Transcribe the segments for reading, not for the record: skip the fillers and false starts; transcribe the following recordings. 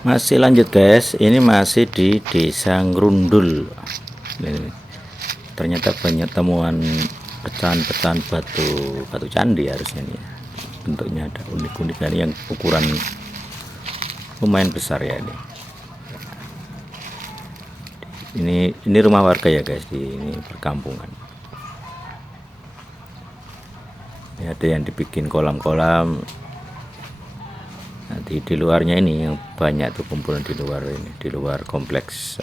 Masih lanjut guys, ini masih di Desa Ngrundul. Ini, ternyata banyak temuan pecahan-pecahan batu candi harusnya ini. Bentuknya ada unik-unik dan yang ukuran lumayan besar ya ini. Ini rumah warga ya guys, di ini perkampungan. Ini ada yang dibikin kolam-kolam. Nanti di luarnya ini yang banyak tuh kumpulan di luar ini, di luar kompleks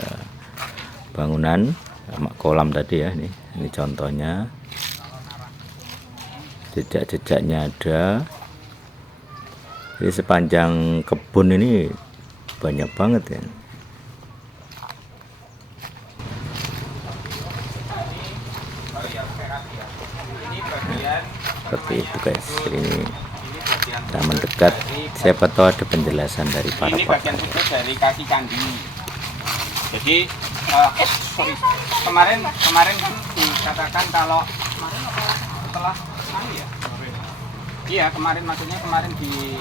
bangunan sama kolam tadi ya. Ini contohnya, jejak-jejaknya ada. Jadi sepanjang kebun ini banyak banget ya. Seperti itu guys. Jadi ini kita mendekat, siapa tahu ada penjelasan dari para ini pakar. bagian sudut dari kaki candi. Jadi kemarin kan dikatakan kalau setelah ya? Iya kemarin, maksudnya kemarin di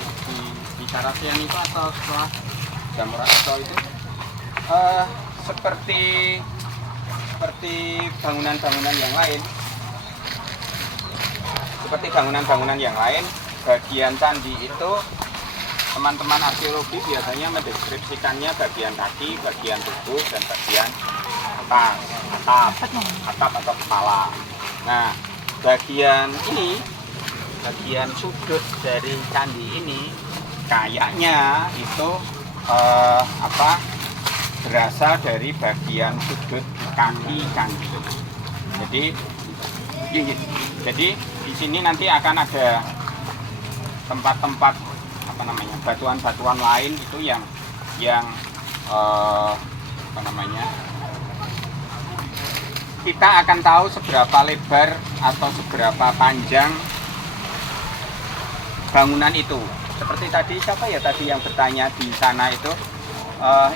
Sarasian itu atau setelah Jamur Asto itu seperti bangunan-bangunan yang lain. Seperti bangunan-bangunan yang lain, bagian candi itu teman-teman arkeologi biasanya mendeskripsikannya bagian kaki, bagian tubuh, dan bagian atap atau kepala. Nah, bagian ini, bagian sudut dari candi ini kayaknya itu berasal dari bagian sudut kaki candi. Jadi di sini nanti akan ada tempat-tempat batuan-batuan lain itu yang kita akan tahu seberapa lebar atau seberapa panjang bangunan itu. Seperti tadi siapa ya tadi yang bertanya di sana itu,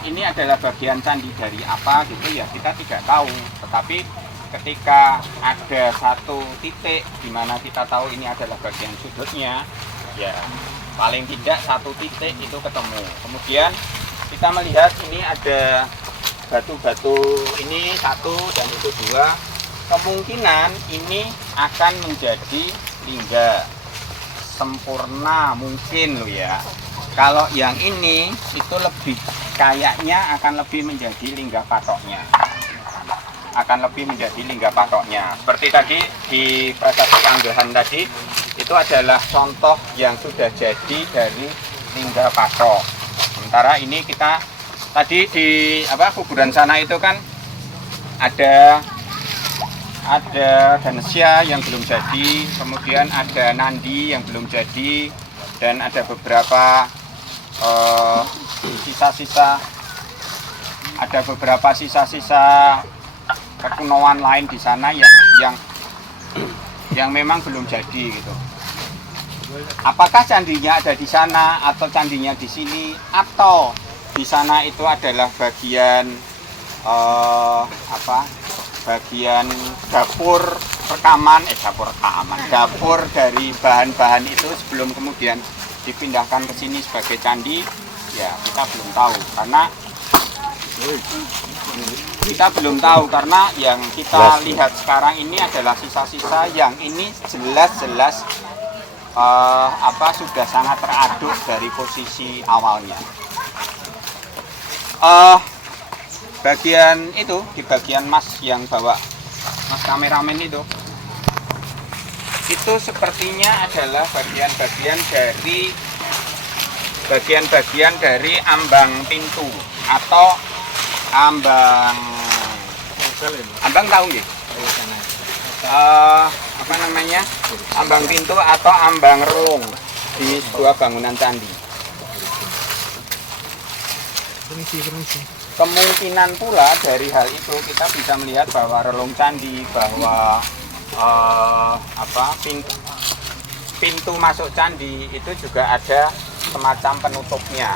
ini adalah bagian candi dari apa gitu ya, kita tidak tahu. Tetapi ketika ada satu titik di mana kita tahu ini adalah bagian sudutnya, ya paling tidak satu titik itu ketemu. Kemudian kita melihat ini ada batu-batu, ini satu dan itu dua. Kemungkinan ini akan menjadi lingga sempurna mungkin loh ya. Kalau yang ini itu lebih kayaknya akan lebih menjadi lingga patoknya. Seperti tadi di Prasasti Anggahan tadi, itu adalah contoh yang sudah jadi dari lingga patok. Sementara ini kita tadi di kuburan sana itu kan ada Ganesha yang belum jadi, kemudian ada Nandi yang belum jadi, dan ada beberapa sisa-sisa kekunoan lain di sana yang memang belum jadi gitu. Apakah candinya ada di sana atau candinya di sini, atau di sana itu adalah bagian bagian dapur dari bahan-bahan itu sebelum kemudian dipindahkan ke sini sebagai candi, ya kita belum tahu karena yang kita lihat sekarang ini adalah sisa-sisa yang ini jelas-jelas sudah sangat teraduk dari posisi awalnya. Bagian itu, di bagian mas yang bawa mas kameramen itu sepertinya adalah bagian dari ambang pintu atau ambang tahu nggih? Ambang pintu atau ambang relung di sebuah bangunan candi. Kemungkinan pula dari hal itu kita bisa melihat bahwa relung candi, bahwa pintu masuk candi itu juga ada semacam penutupnya,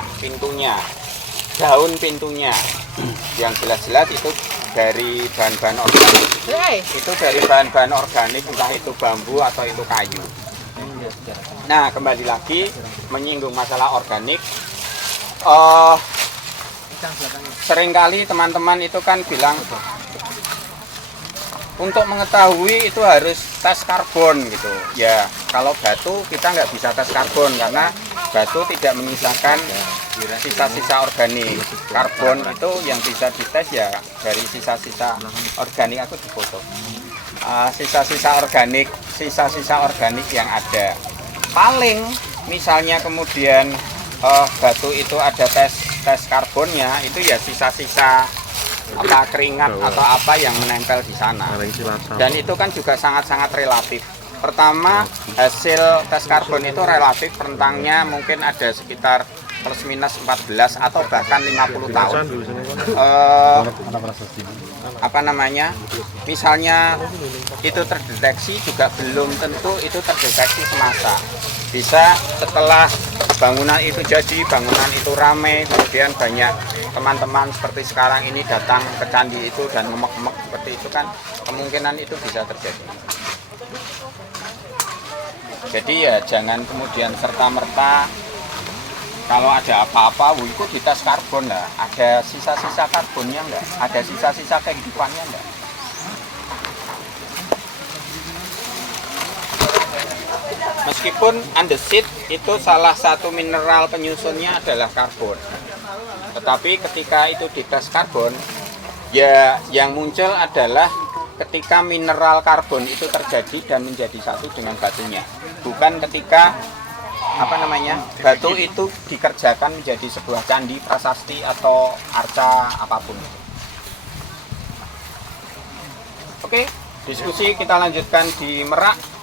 daun pintunya, yang jelas-jelas itu dari bahan-bahan organik. Entah itu bambu atau itu kayu. Nah, kembali lagi menyinggung masalah organik. seringkali teman-teman itu kan bilang untuk mengetahui itu harus tes karbon gitu ya. Kalau batu kita nggak bisa tes karbon karena batu tidak menyisakan sisa-sisa organik. Karbon itu yang bisa dites ya dari sisa-sisa organik. Aku dipoto sisa-sisa organik yang ada. Paling misalnya kemudian batu itu ada tes karbonnya, itu ya sisa-sisa apa keringat atau apa yang menempel di sana. Dan itu kan juga sangat-sangat relatif. Pertama, hasil tes karbon itu relatif, rentangnya mungkin ada sekitar plus minus 14 atau bahkan 50 tahun. Apa namanya? Misalnya itu terdeteksi juga belum tentu itu terdeteksi semasa. Bisa setelah bangunan itu jadi, bangunan itu ramai, kemudian banyak teman-teman seperti sekarang ini datang ke candi itu dan ngemek-ngemek seperti itu kan, kemungkinan itu bisa terjadi. Jadi ya jangan kemudian serta-merta kalau ada apa-apa, itu dites karbon lah. Ada sisa-sisa karbonnya enggak? Ada sisa-sisa kehidupannya enggak? Meskipun andesit itu salah satu mineral penyusunnya adalah karbon, tetapi ketika itu dites karbon, ya yang muncul adalah ketika mineral karbon itu terjadi dan menjadi satu dengan batunya, bukan ketika apa namanya batu itu dikerjakan menjadi sebuah candi, prasasti atau arca apapun. Oke, diskusi kita lanjutkan di Merak.